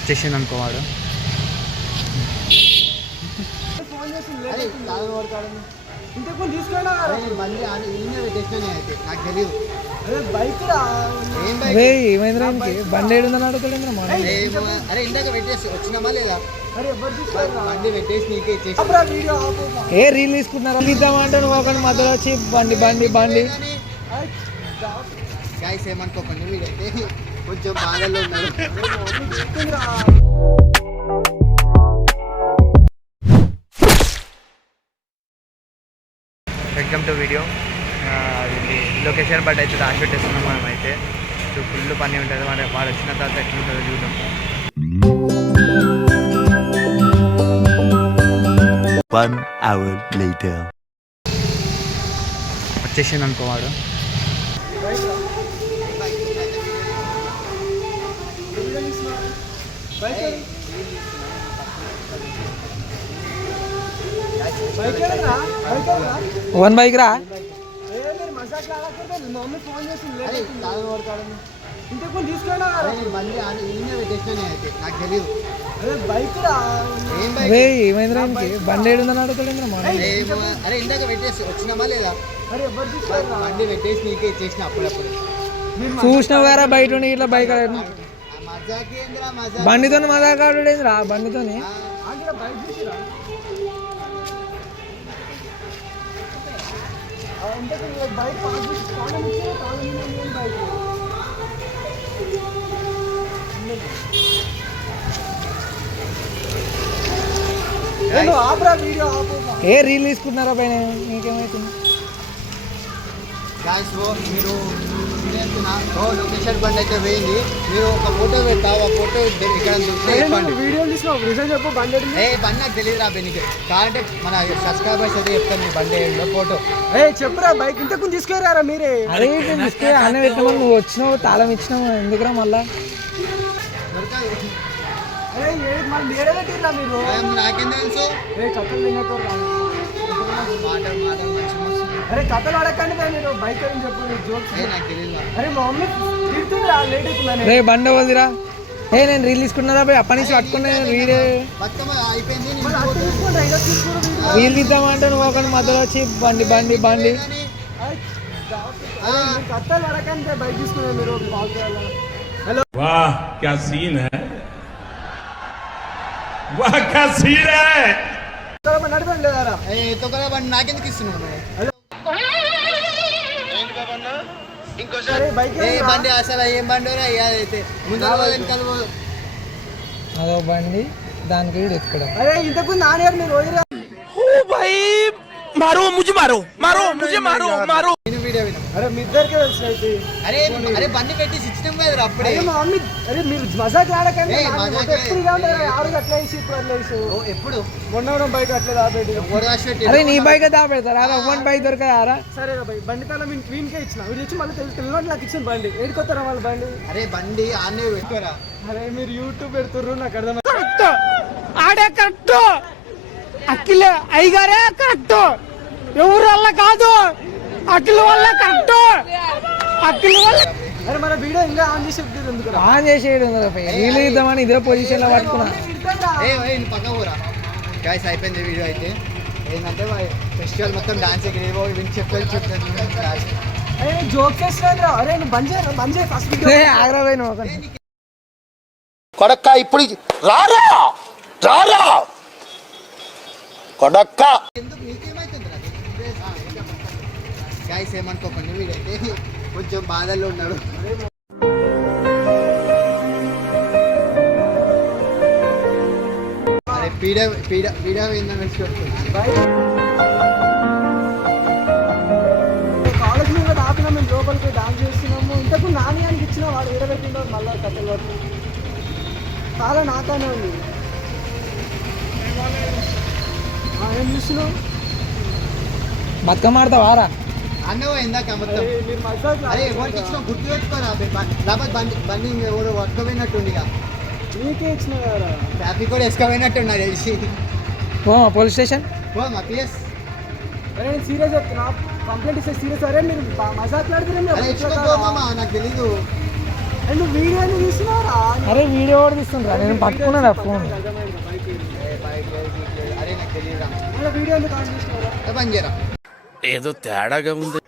వచ్చేసింది అనుకోవాడు. ఇంతకుముందు తీసుకెళ్ళా నాకు తెలియదు. ఏమైందిరా బండి ఏడుందని అడుగుతాడు. అరే ఇందాక పెట్టేసి వచ్చినామా లేదా? బండి పెట్టేసి నీకే ఇచ్చేసి ఏ రీల్ తీసుకుంటున్నారా? ఇద్దామంటే నువ్వు ఒక మధ్యలో వచ్చి బండి బండి బండి గాయస్ ఏమనుకోకండి, మీరైతే కొంచెం బాధల్లో ఉన్నారు. Welcome to video. Location but అయితే రాసి పెట్టేస్తున్నాం మనం. అయితే ఫుల్ పని ఉంటుంది. వాడు వచ్చిన తర్వాత ఎట్లుంటుందో చూద్దాం. 1 hour later. వచ్చేసింది అనుకోవాడు. వన్ బైక్ రా. ఇంతకుముందు తీసుకెళ్ళా నాకు తెలియదు. ఏమైందిరా బండి ఏడుందని అడుగుతాడు. అరే ఇందాక పెట్టేసి వచ్చినామా లేదా? బండి పెట్టేసి నీకే ఇచ్చేసిన అప్పుడప్పుడు చూసినావు కదా బయట ఇట్లా బైక్ బండితో మజాకాడురా. బండితో ఏ రీల్ తీసుకుంటున్నారా పైన? నీకేమైతుంది? మీరు లొకేషన్ బండి అయితే వేయండి. మీరు ఒక ఫోటో పెడతా, ఆ ఫోటో ఇక్కడ వీడియో చెప్పు. బండి నాకు తెలియదు రా. బెనికి కావాలంటే మన సబ్స్క్రైబర్స్ అయితే చెప్తాను. మీ బండి ఫోటో చెప్పురా. బైక్ ఇంతకు తీసుకెళ్ళారా మీరే? అదే అన్న పెట్టమని నువ్వు వచ్చినావు, తాళం ఇచ్చినావు. ఎందుకురా మళ్ళా? నాకేం తెలుసు? అరే కథలు అడగండి మీరు. బైక్ అని చెప్పు. నాకు తెలియదు. అరే మా మమ్మీ రే బండి వదిరా. నేను రీల్ తీసుకున్నారా పోయి అప్పటి నుంచి పట్టుకున్నా. రీల్ తీద్దామంటే నువ్వు ఒక మధ్యలో వచ్చి బండి బండి బండి కథలు అడగండి. బైక్ తీసుకున్నా మీరు. హలో వాహ్ క్యా సీన్ హై, వాహ్ క్యా సీన్ హై. నడపండి లేదారా? బండి నాకెందుకు ఇస్తున్నావు? బండి అసలు ఏం బండి అయితే అదో బండి దానికి ఎక్కడ? అరే ఇంతకు నాన్నగారు మీరు मारो मुझे मारो मारो मुझे मारो मारो. అరే మీ ఇద్దరికే తెలుసు అయితే. అరే అరే బండి పెట్టి ఇచ్చినాం కదా అప్పుడే. మా మమ్మీ అరే మీరు మజాక్ ఆడకండి. ఎప్పుడు మొన్న బైక్ అట్లా దాపెట్టి. అరే నీ బైక్ దాపెడతారా? వన్ బైక్ దొరకదారా? సరే బండి తల మేము క్వీన్కే ఇచ్చిన. వీళ్ళు వచ్చి మళ్ళీ తెలియదు నాకు ఇచ్చిన బండి ఏడుకొస్తారా వాళ్ళ బండి? అరే బండి ఆనే పెట్టుకోరా. అరే మీరు యూట్యూబ్ పెడుతుర్రు నాకు అర్థం. ఆడే కరెక్ట్ అఖిల్ అయ్యగారే కరెక్ట్. ఎవరు వల్ల కాదు, అఖిల్ వల్ల కరెక్ట్. అఖిల్ వల్ల. అరే మన వీడియో ఇంకా ఆన్ చేసి ఎందుకు ఆన్ చేసేయడం కదా. రీల్ ఇద్దామని ఇదే పొజిషన్ లో పట్టుకున్నా. పక్క ఊరా గాయస్ అయిపోయింది వీడియో అయితే. ఏంటంటే ఫెస్టివల్ మొత్తం డాన్స్ చెప్పారు. జోక్ చేస్తున్నా. అరే బంద్ చేయ ఫస్ట్ ఆగ్రా పోయిన కొడక్క ఇప్పుడు రారా రారా కొడక్క. ఎందుకు నీకేమైతుంది? గాయస్ ఏమనుకోకండి, మీరైతే కొంచెం బాధల్లో ఉన్నాడు. అరే పీడ పీడ పీడ ఏందని కాలేజ్ మీద ఆపినా. మేము లోపలికి డాన్స్ చేస్తున్నాము. ఇంతకు నాని అని ఇచ్చిన వాడు ఏడబెట్టిండో మళ్ళీ కథలు వరకు చాలా నాతోనే ఉంది. ఏం చూస్తున్నావు? బతుకమ్మ ఆడతావారా? అన్నవా ఇందాక మొత్తం. అరే ఎవరికి ఇచ్చిన గుర్తు పెట్టుకోరా. లేకపోతే బండి ఎవరు పట్టుకోపోయినట్టుండి. నీకే ఇచ్చిన కదా. ట్రాఫిక్ కూడా వేసుకోపోయినట్టున్నారు తెలిసి. పోలీస్ స్టేషన్ మా పిఎస్. అరే నేను సీరియస్ చెప్తున్నా. కంప్లైంట్ ఇస్తే సీరియస్. అరే మీరు మజాక్ ఆడుతున్నా. నాకు తెలీదు. నువ్వు వీడియో తీసుకున్నారా? అరే వీడియో కూడా తీస్తుండ్రా, నేను పట్టుకున్నా ఫోన్. అరే నాకు తెలియదురా వీడియో ఎందుకు ఆన్ చేసినారా పని చేయరా ఏదో తేడాగా ఉంది.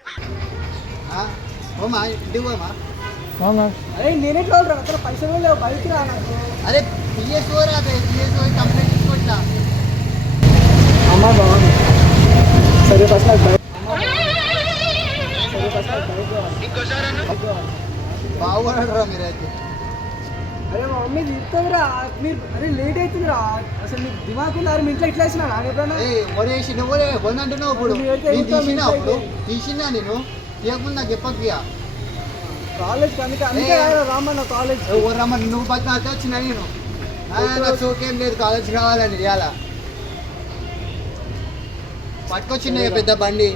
ఓమా ఇంటికి పోమా అవునా? అరే నేనే చూడరా అక్కడ పైసలు లేవు బయటికి రా నాకు. అరే పిఎస్ఓ రా పిఎస్ఓ కంప్లైంట్ తీసుకోవట్లా అమ్మా బాగుంది. సరే ఫస్ట్ నాకు బయట బాగున్నారా మీరైతే. అరే మా మమ్మీ తిరుగుతుందిరా మీరు. అరే లేట్ అవుతుందిరా అసలు మీకు దిమాగ్ ఉందా? మీ ఇంట్లో ఇట్లా వేసినా ఎప్పుడన్నా ఒరేసి నువ్వు అంటున్నావు ఇప్పుడు నేను తీసినా అప్పుడు తీసినా నేను తీయకుండా నాకు చెప్పకియా కాలేజ్ అందుకే అందుకే రామన్న కాలేజ్ రమ్మ నువ్వు పద్నాలుగు వచ్చినా నేను నాకు సోకేం లేదు కాలేజ్ కావాలని ఇవాళ పట్టుకొచ్చిండే పెద్ద బండి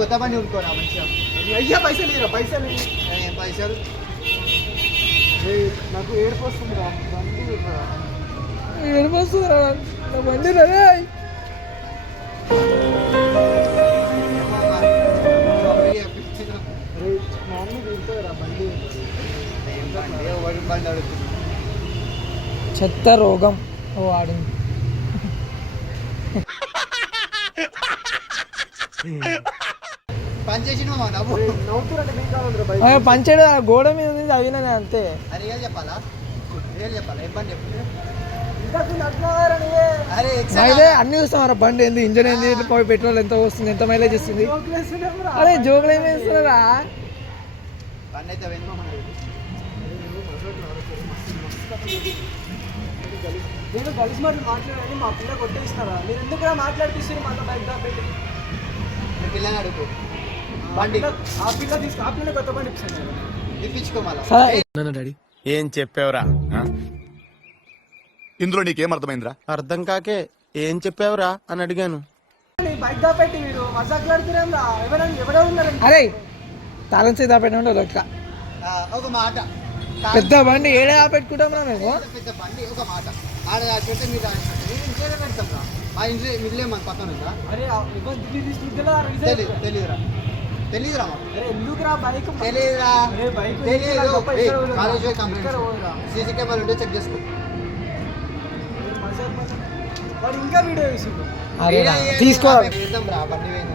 కొత్త బండి ఉంటుకోరా మంచిగా. అయ్యా పైసలు ఇరా పైసలు ఏం పైసలు నాకు ఏడుపు వస్తుంది రా బండి ఏడుపు వస్తుందిరా నా బండి రే. మా మమ్మీ తిరుగుతుందిరా బండి. బండి అడుగుతుంది చెత్త రోగం ఓ ఆడింది. పని చేసినావా నవ్వు నవ్వుతురంటే మేము కావాలంటారా బయట పంచాడు గోడ మీద ఉంది చదివినా అంతే. రియల్ చెప్పాలా రియల్ చెప్పాలా ఏం పని చెప్పు అరే అయితే అన్ని చూస్తాం బండి ఏంది, ఇంజన్ ఏంది, పెట్రోల్ ఎంత వస్తుంది, ఎంత మైలేజ్ ఇస్తుంది. అరే జోకులు ఏమి వేస్తున్నారా? బండి అయితే వెళ్తామన్నా నేను కలిసి మాట్లాడాలని మా పిల్ల కొట్టేస్తారా? మీరు ఎందుకు మాట్లాడిపిస్తారు మాతో బయట పెట్టి? మీ పిల్లని అడుగు బండి ఆ పిల్ల తీసుకు ఆ పిల్ల కొత్త బండి ఇప్పించాను. ఇప్పించుకో మళ్ళా డాడీ ఏం చెప్పావురా? ఇందులో నీకేం అర్థమైందిరా? అర్థం కాకే ఏం చెప్పావురా అని అడిగాను. బైక్ దాపెట్టి మీరు మజాకులాడుతున్నాం రా. ఎవరో ఉన్నారండి. అరే తాళం చేతి ఆపెట్టు లెక్క. ఒక మాట పెద్ద బండి ఏడే ఆపెట్టుకుంటాం రా మేము. పెద్ద బండి ఒక మాట ఆడ పెడితే మీరు ఇంట్లో పెడతాం రా. మా ఇంట్లో మిగిలే మన పక్కన ఉందా? అరే తెలియదురా తెలియదురా మాకు అరే ఎందుకు రా బైక్ తెలియదురా అరే బైక్ తెలియదు కాలేజ్ సీసీ కెమెరా ఉంటే చెక్ చేసుకో. వాడు ఇంకా వీడియో వేసిండు. అరే తీసుకో. వేద్దాం రా బండి వేయింది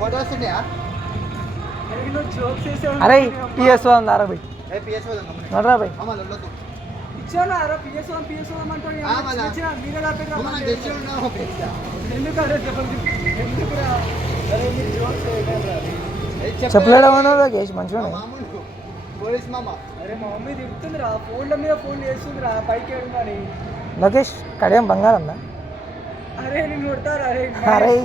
ఫోటోస్ ఉన్నాయా? జోక్స్ వేసే అరే పిఎస్ అందారా బై పిఎస్ నడరా బై. వెళ్ళొద్దు ఇచ్చానా రా పిఎస్ఓ అంటే మీరే తెలిసి ఉన్నాము ఎందుకు అదే చెప్పండి ఎందుకురా? అరే మీరు జోక్స్ చెప్పలేడమన్నా రాకేష్ మంచిగా. మామూలు పోలీస్ మామ అరే మా మమ్మీ తిరుగుతుంది రా ఫోన్ల మీద ఫోన్ చేస్తుంది రా పైకి ఏడుందని. లోకేష్ కడియం బంగారం దా. అరే నేను కొడతారా? అరే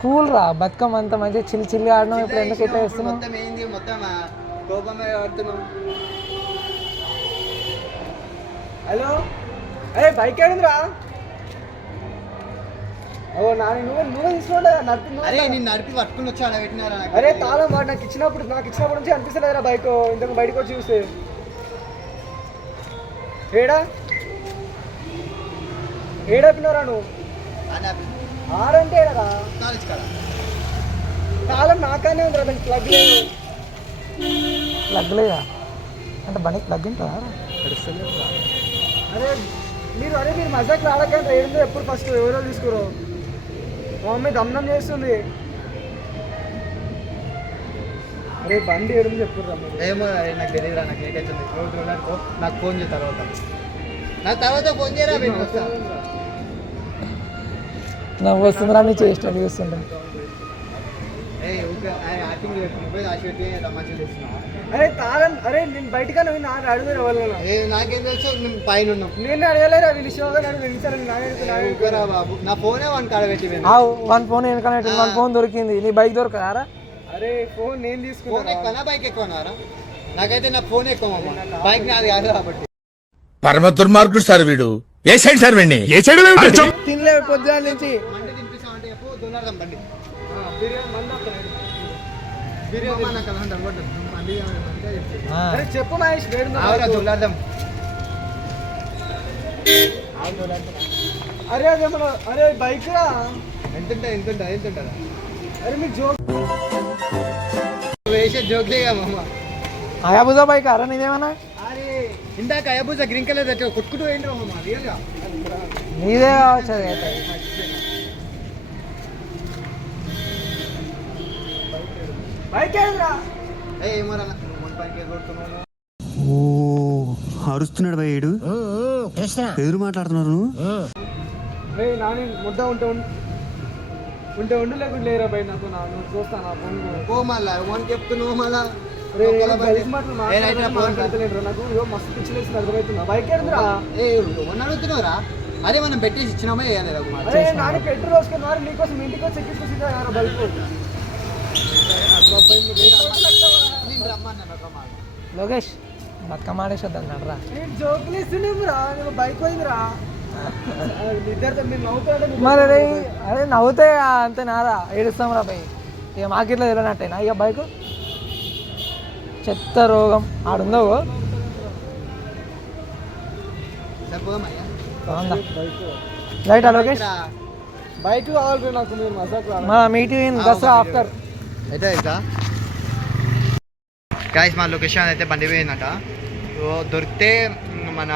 కూల్ రా బతుకమ్మ అంత మంచిగా చిల్లి చిల్లి ఆడినాం. ఇప్పుడు ఎందుకు ఇట్లా వేస్తున్నాం? మొత్తం ఏంది మొత్తం కోపమే ఆడుతున్నాం. హలో అరే బైక్ ఏడుందిరా? ఓ నాని నువ్వు తీసుకోండి నడిపి. అరే నేను నడిపి పట్టుకుని వచ్చి ఆడ పెట్టినారా? అరే తాళం వాడు నాకు ఇచ్చినప్పుడు నుంచి అనిపిస్తలేదురా బైక్ ఇంతకు బయటకు వచ్చి చూస్తే. ఏడా పిన్నరా నువ్వు? ఆడంటే ఏడరా? కాలేజ్ కాడ తాళం నాకానే ఉందిరా దానికి ప్లగ్ లేదు. ప్లగ్ లేదా అంటే బండికి ప్లగ్ ఉంటుందా? అరే మీరు మజాక్ ఆడకండి. ఏడుందో ఎప్పుడు ఫస్ట్ ఎవరో తీసుకురు. మా మమ్మీ దమ్నం చేస్తుంది. అరే బండి ఏడుంది చెప్పుర్రా మీరు. ఏమో అరే నాకు తెలియదురా. నాకు ఏదైతుంది నాకు ఫోన్ చేయ తర్వాత ఫోన్ చేయరా మీరు వస్తా. నాకు వస్తుందిరా నీ చేష్టలు చూస్తుంటా. యాక్టింగ్ నువ్వే దాచిపెట్టి తమాషా చేస్తున్నావా? అరే తాళం అరే నేను బయటకన్నా అడుగురు ఎవరు? నాకేం తెలుసు మేము పైన ఉన్నాం. నేను అడగలేరా వీళ్ళు షోగా ఊరుకోరా బాబు నా ఫోనే వన్ కాడ పెట్టి వన్ ఫోన్ వెనకాల వన్ ఫోన్ దొరికింది. నీ బైక్ దొరకదారా? అరే ఫోన్ నేను ఫోన్ తీసుకున్నా. ఎక్కువనా బైక్ ఎక్కువనారా? నాకైతే నా ఫోన్ ఎక్కువ బైక్ నాది కాదు కాబట్టి. పరమ దుర్మార్గుడు సార్ వీడు. ఏ సైడ్ సార్ వీడిని? ఏ సైడ్? తినలేవు పొద్దున నుంచి. మండి తినిపిస్తామంటే ఎప్పుడు దొన్నాడదాం బండి బిర్యానీ మంది వస్తాడు. బిర్యానీ నాకు అలాంటి అనుకోండి మండి అంటే చెప్తే అరే చెప్పు మహేష్ ఆవురా దొల్లాడదాం. అరే అదేమన్నా అరే బైక్ రా ఎంతుంటా అరే మీరు జోక్ వేసే జోక్లేగా మామ. హయాబుజా బైక్ అరా నీదేమన్నా? ఇందాక అయ్యబూజ గ్రీన్ కలర్ కొట్టుకుంటూ ఏంటి మామ రియల్గా నీదే కావచ్చు అది అయితే. బైక్ ఏంద్రా ఏమరా ముందు పనికి కొడుతున్నాము. ఓ అరుస్తున్నాడు భయ్యుడు ఎదురు మాట్లాడుతున్నారు నువ్వు రే నాని ముద్ద ఉంటే ఉండు లేకుండా లేరా బై నాకు నువ్వు చూస్తాను ఆ ఫోన్ ఓ మళ్ళా ఫోన్ చెప్తున్నావు మళ్ళా రే గలీజ్ మాటలు మాట్లాడతలేదురా నాకు ఇగో మస్తు పిచ్చిలేసింది అర్థమవుతుందా బైక్ ఏంద్రా ఎవరిని అడుగుతున్నావురా? అరే మనం పెట్టేసి ఇచ్చినామా ఏదైనా ఒక మాట. అరే నాని పెట్రోల్ వేసుకున్నారు నీకోసం ఇంటికి వచ్చి ఎక్కించుకుంటా బైక్ నేను రమ్మన్నాను ఒక మాట. లోకేష్ బతుకమ్మ ఆడేసొద్దాం నడరా. నేను జోకులు ఇస్తున్నావురా నువ్వు బైక్ పోయిందిరా ఇద్దరితో మీరు నవ్వుతారంటే మరి అదే నవ్వుతే అంతే నారా ఏడుస్తాం రా పై. ఇక మాకిట్లా తెలియనట్టేనా ఇక బైక్ చెత్త రోగం ఆడుందో సరిపోదమ్మయ్యా. బాగుందా లైట్ లోకేష్ బైక్ కావాలి నాకు మీరు మజాక్ మా మీటింగ్ దసరా ఆఫ్టర్. అయితే అయితే గాయస్ మా లొకేషన్ అయితే బండి పోయిందట. సో దొరికితే మన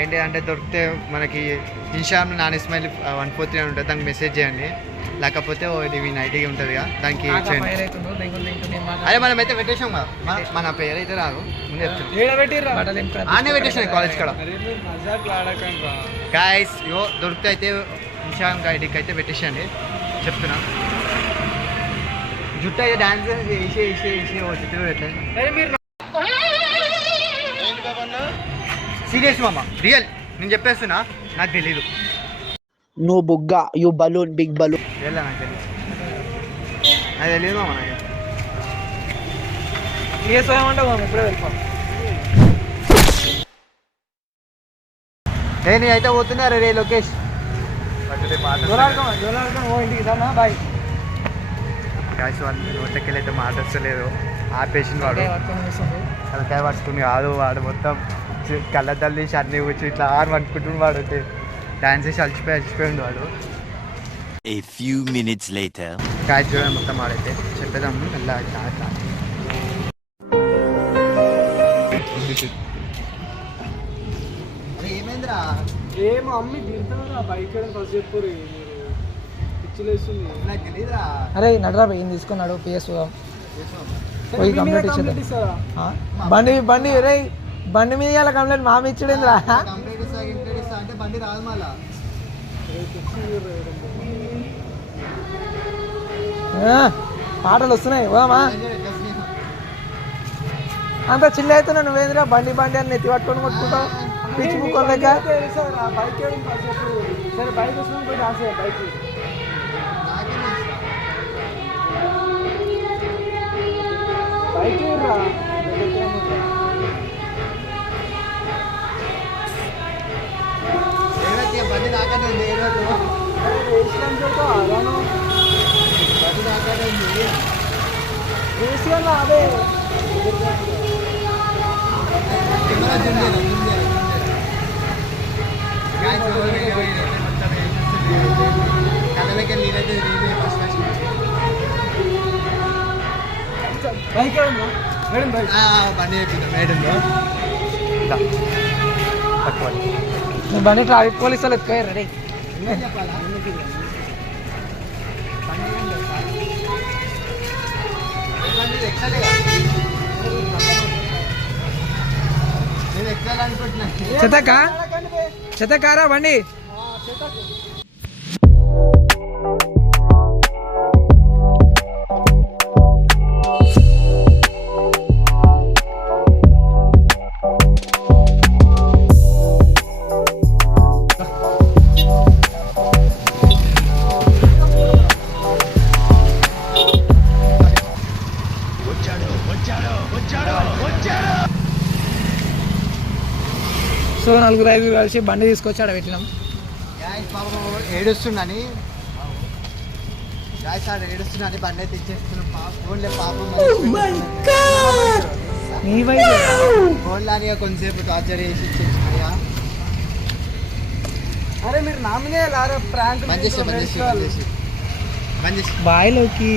ఏంటి అంటే దొరికితే మనకి ఇన్స్టాగ్రామ్లో నాన్ ఇస్మాయిల్ 143 అని ఉంటుంది, దానికి మెసేజ్ చేయండి. లేకపోతే ఇది నైట్గా ఉంటుంది కదా దానికి చేయండి. అదే మనం అయితే పెట్టేసాం కదా మన పేరు అయితే రాదు ముందు చెప్తాను. ఆనే పెట్టేసాను కాలేజ్ కూడా. గాయస్ ఇవో దొరికితే అయితే ఇన్స్టాగ్రామ్ ఐడికి అయితే పెట్టేసండి చెప్తున్నా. జుట్టు అయితే డాన్స్ వేసి వచ్చి సీరియస్ మామ రియల్ నేను చెప్పేస్తున్నా. నాకు తెలీదు నువ్వు బుగ్గ you balloon big balloon real నాకు తెలీదు. నాకు తెలియదు మామ. నాకు ఏ సోయమంటే ఇప్పుడే వెళ్ళిపో. నేను అయితే పోతున్నారు రే లోకేష్. ఇంటికి సార్ బాయ్. గాయస్ వాళ్ళు నోట్లకి అయితే మాట వస్తలేదు. ఆపేసింది వాడు తలకాయ పట్టుకుని కాదు వాడు మొత్తం కళ్ళద్దాలు తీసి అన్నీ కూర్చొని ఇట్లా పట్టుకుంటున్నాడు. వాడు అయితే డాన్స్ చేసి అలసిపోయిండు వాడు. A few minutes later. Guys చూడండి మొత్తం వాడైతే చెప్పేదాము ఎలా ఏమైందిరా? ఏమో అమ్మి తింటున్నారా బైక్ ఫస్ట్ చెప్పు మీరు పిచ్చిలేస్తుంది నాకు తెలీదురా. అరే నడరా ఏం తీసుకున్నాడు పిఎస్ పోయి కంప్లీట్ ఇచ్చేద్దాం. బండి రే బండి మీద ఇలా కంప్లీట్ మామి ఇచ్చాడేంద్రా. కంప్లీట్ ఇస్తా అంటే బండి రాదు మళ్ళా. పాటలు వస్తున్నాయి ఓమా అంత చిల్లు అవుతున్నా నువ్వేంద్రా బండి అని నెత్తి పట్టుకొని కొట్టుకుంటావు పిచ్చి ముక్కల దగ్గర. బైక్ సరే బైక్ వస్తున్నాం పోయి రాసే బైక్ బైక్ రా బండి దాకానే అదే కళ్ళకి నీరైతే బైక్ మేడం బైక్ బండి చెప్పింది మేడంలో నీ బండి ట్రాఫిక్ పోలీసులు ఎత్తుకోయారు రెడీ. చెప్పాలా చెత్తకారా బండి. సో 4-5 కలిసి బండి తీసుకొచ్చి ఆడ పెట్టినాం. ఏడుస్తుండని ఏడుస్తుందని బండి అయితే ఇచ్చేస్తున్నాం. ఫోన్లే పాపం నీ వైపు ఫోన్లాగా కొంతసేపు టార్చర్ చేసి ఇచ్చేస్తున్నాయా. అరే మీరు నామినే ప్రాంక్ బంద్ చేసి బాయిలోకి